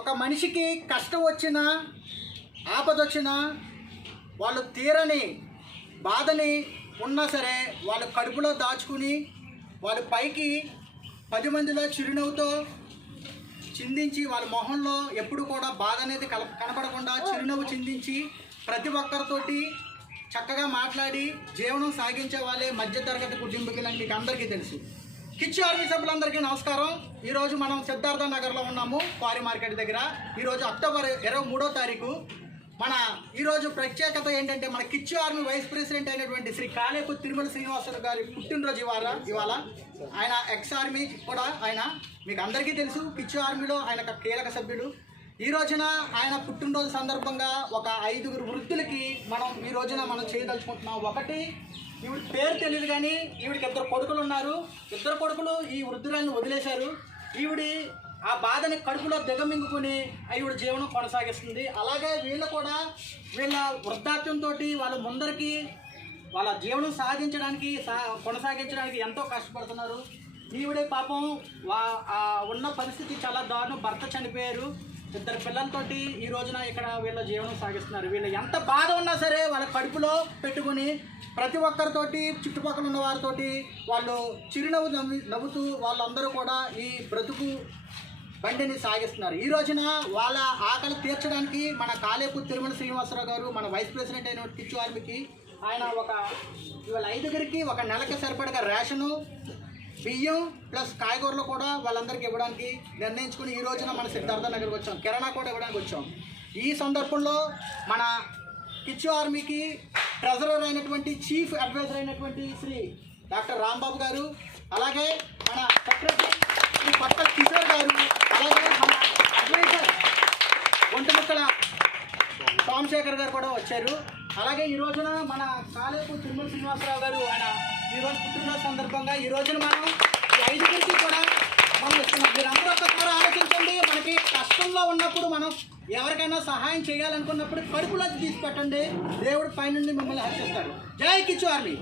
ఒక మనిషికి కష్టం వచ్చినా ఆపద వచ్చినా వాళ్ళు తీరని బాధని ఉన్నా సరే వాళ్ళు కడుపులో దాచుకుని వాళ్ళు పైకి 10 మందిలో చిరునవ్వుతో చిందించి వాళ్ళ మొహంలో ఎప్పుడు కూడా బాధ అనేది కనపడకుండా చిరునవ్వు చిందించి ప్రతి ఒక్కరితోటి చక్కగా మాట్లాడి జీవనం సాగించే వాళ్ళే మధ్యతరగతి కుటుంబీకులని మీకు అందరికీ తెలుసు. కిచ్చు ఆర్మీ సభ్యులందరికీ నమస్కారం. ఈరోజు మనం సిద్ధార్థ నగర్లో ఉన్నాము, క్వారీ మార్కెట్ దగ్గర. ఈరోజు అక్టోబర్ 23వ తారీఖు. ఈరోజు ప్రత్యేకత ఏంటంటే మన కిచ్చు ఆర్మీ వైస్ ప్రెసిడెంట్ అయినటువంటి శ్రీ కాలేపు తిరుమల శ్రీనివాసరావు గారి పుట్టినరోజు ఇవాళ. ఆయన ఎక్స్ ఆర్మీ కూడా, ఆయన మీకు అందరికీ తెలుసు. కిచ్చు ఆర్మీలో ఆయన కీలక సభ్యుడు. ఈ రోజున ఆయన పుట్టినరోజు సందర్భంగా ఒక 5 వృద్ధులకి ఈ రోజున మనం చేయదలుచుకుంటున్నాం. ఒకటి, ఈవిడ పేరు తెలియదు కానీ ఈవిడికి 2 కొడుకులు ఉన్నారు. 2 కొడుకులు ఈ వృద్ధురాలను వదిలేశారు. ఈవిడి ఆ బాధని కడుపులో దిగమింగుకుని ఈవిడ జీవనం కొనసాగిస్తుంది. అలాగే వీళ్ళు కూడా వీళ్ళ వృద్ధాప్యంతో వాళ్ళ ముందరికి వాళ్ళ జీవనం కొనసాగించడానికి ఎంతో కష్టపడుతున్నారు. ఈవిడే పాపం ఉన్న పరిస్థితి చాలా దారుణం. భర్త చనిపోయారు, 2 పిల్లలతోటి ఈ రోజున ఇక్కడ వీళ్ళ జీవనం సాగిస్తున్నారు. వీళ్ళు ఎంత బాధ ఉన్నా సరే వాళ్ళ కడుపులో పెట్టుకుని ప్రతి ఒక్కరితోటి, చుట్టుపక్కల ఉన్న వారితోటి వాళ్ళు చిరునవ్వు నవ్వుతూ వాళ్ళందరూ కూడా ఈ బ్రతుకు బండిని సాగిస్తున్నారు. ఈ రోజున వాళ్ళ ఆకలి తీర్చడానికి మన కాలేపు తిరుమల శ్రీనివాసరావు గారు, మన వైస్ ప్రెసిడెంట్ అయిన కిచ్చు ఆర్మీకి, ఆయన ఇవాళ 5 ఒక నెలకి సరిపడగా రేషను, బియ్యం ప్లస్ కాయగూరలు కూడా వాళ్ళందరికీ ఇవ్వడానికి నిర్ణయించుకుని ఈ రోజున మన సిద్ధార్థ నగర్కి వచ్చాం. కిరాణా కూడా ఇవ్వడానికి వచ్చాం. ఈ సందర్భంలో మన కిచ్చు ఆర్మీకి ట్రెజరర్ అయినటువంటి, చీఫ్ అడ్వైజర్ అయినటువంటి శ్రీ డాక్టర్ రాంబాబు గారు, అలాగే మన సెక్రటరీ శ్రీ పట్ట కిషోర్ గారు, అలాగే మన అడ్వైజర్ ఒంటిముక్కల సోమశేఖర్ గారు కూడా వచ్చారు. అలాగే ఈ రోజున మన కాలేపు తిరుమల శ్రీనివాసరావు గారు, ఆయన ఈరోజు పుట్టినరోజు సందర్భంగా ఈ రోజున మనం ఈ 5 కూడా మనం ఇస్తున్నాం. మీరందరూ ఒక్కసారి ఆలోచించండి. మనకి కష్టంలో ఉన్నప్పుడు మనం ఎవరికైనా సహాయం చేయాలనుకున్నప్పుడు కడుపులోకి తీసి పెట్టండి, దేవుడు పైనుండి మిమ్మల్ని హర్షిస్తాడు. జై కిచ్చు ఆర్మీ.